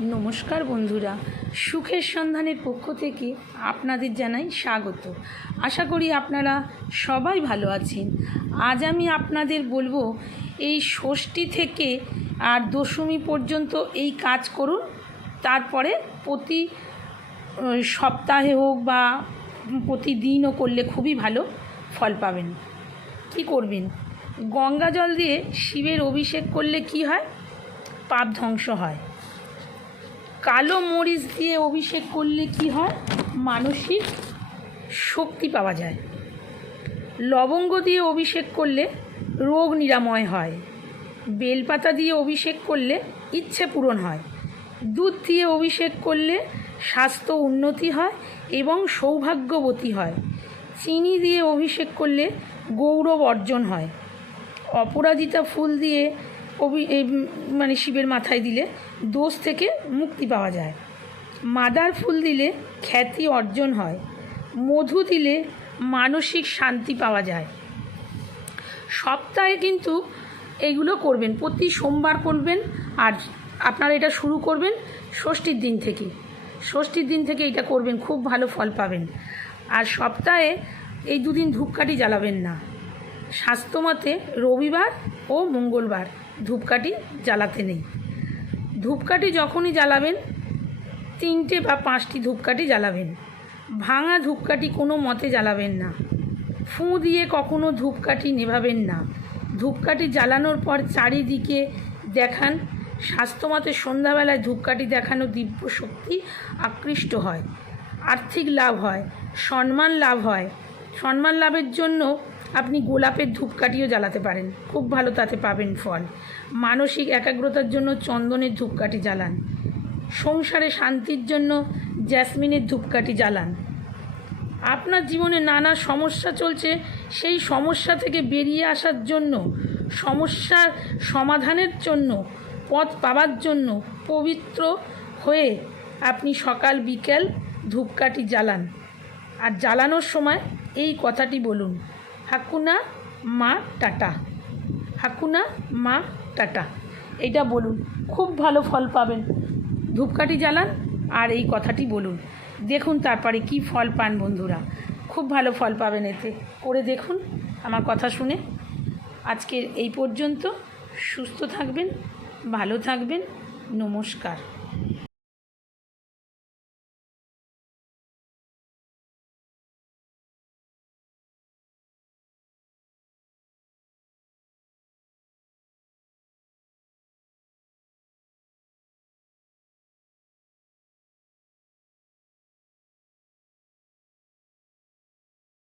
নমস্কার বন্ধুরা। সুখের সন্ধানের পক্ষ থেকে আপনাদের জানাই স্বাগত। আশা করি আপনারা সবাই ভালো আছেন। আজ আমি আপনাদের বলব, এই ষষ্ঠী থেকে আর দশমী পর্যন্ত এই কাজ করুন। তারপরে প্রতি সপ্তাহে হোক বা প্রতিদিনও করলে খুবই ভালো ফল পাবেন। কি করবেন? গঙ্গা জল দিয়ে শিবের অভিষেক করলে কি হয়? পাপ ধ্বংস হয়। কালো মরিচ দিয়ে অভিষেক করলে কি হয়? মানসিক শক্তি পাওয়া যায়। লবঙ্গ দিয়ে অভিষেক করলে রোগ নিরাময় হয়। বেলপাতা দিয়ে অভিষেক করলে ইচ্ছে পূরণ হয়। দুধ দিয়ে অভিষেক করলে স্বাস্থ্য উন্নতি হয় এবং সৌভাগ্যবতী হয়। চিনি দিয়ে অভিষেক করলে গৌরব অর্জন হয়। অপরাজিতা ফুল দিয়ে অভি মানে শিবের মাথায় দিলে দোষ থেকে মুক্তি পাওয়া যায়। মাদার ফুল দিলে খ্যাতি অর্জন হয়। মধু দিলে মানসিক শান্তি পাওয়া যায়। সপ্তাহে কিন্তু এইগুলো করবেন, প্রতি সোমবার করবেন আর আপনারা এটা শুরু করবেন ষষ্ঠীর দিন থেকে। ষষ্ঠীর দিন থেকে এটা করবেন, খুব ভালো ফল পাবেন। আর সপ্তাহে এই দুদিন ধূপকাঠি জ্বালাবেন না। স্বাস্থ্যমতে রবিবার ও মঙ্গলবার। ধূপকাঠি জ্বালাতে নেই। ধূপকাঠি যখনই জ্বালাবেন, তিনটে বা পাঁচটি ধূপকাঠি জ্বালাবেন। ভাঙা ধূপকাঠি কোনো মতে জ্বালাবেন না। ফুঁ দিয়ে কখনো ধূপকাঠি নেভাবেন না। ধূপকাঠি জ্বালানোর পর চারিদিকে দেখান। স্বাস্থ্যমতে সন্ধ্যাবেলায় ধূপকাঠি দেখানো দিব্য শক্তি আকৃষ্ট হয়। আর্থিক লাভ হয়। সম্মান লাভ হয়। সম্মান লাভের জন্য আপনি গোলাপের ধূপকাঠিও জ্বালাতে পারেন। খুব ভালো তাতে পাবেন ফল। মানসিক একাগ্রতার জন্য চন্দনের ধূপকাঠি জ্বালান। সংসারে শান্তির জন্য জ্যাসমিনের ধূপকাঠি জ্বালান। আপনার জীবনে নানা সমস্যা চলছে, সেই সমস্যা থেকে বেরিয়ে আসার জন্য, সমস্যার সমাধানের জন্য, পথ পাওয়ার জন্য পবিত্র হয়ে আপনি সকাল, বিকেল ধূপকাঠি জ্বালান। আর জ্বালানোর সময় এই কথাটি বলুন। হাকুনা মা টাটা। হাকুনা মা টাটা। এটা বলুন, খুব ভালো ফল পাবেন। ধূপকাঠি জ্বালান আর এই কথাটি বলুন। দেখুন তারপরে কি ফল পান বন্ধুরা। খুব ভালো ফল পাবেন এতে। করে দেখুন আমার কথা শুনে। আজকের এই পর্যন্ত। সুস্থ থাকবেন, ভালো থাকবেন। নমস্কার।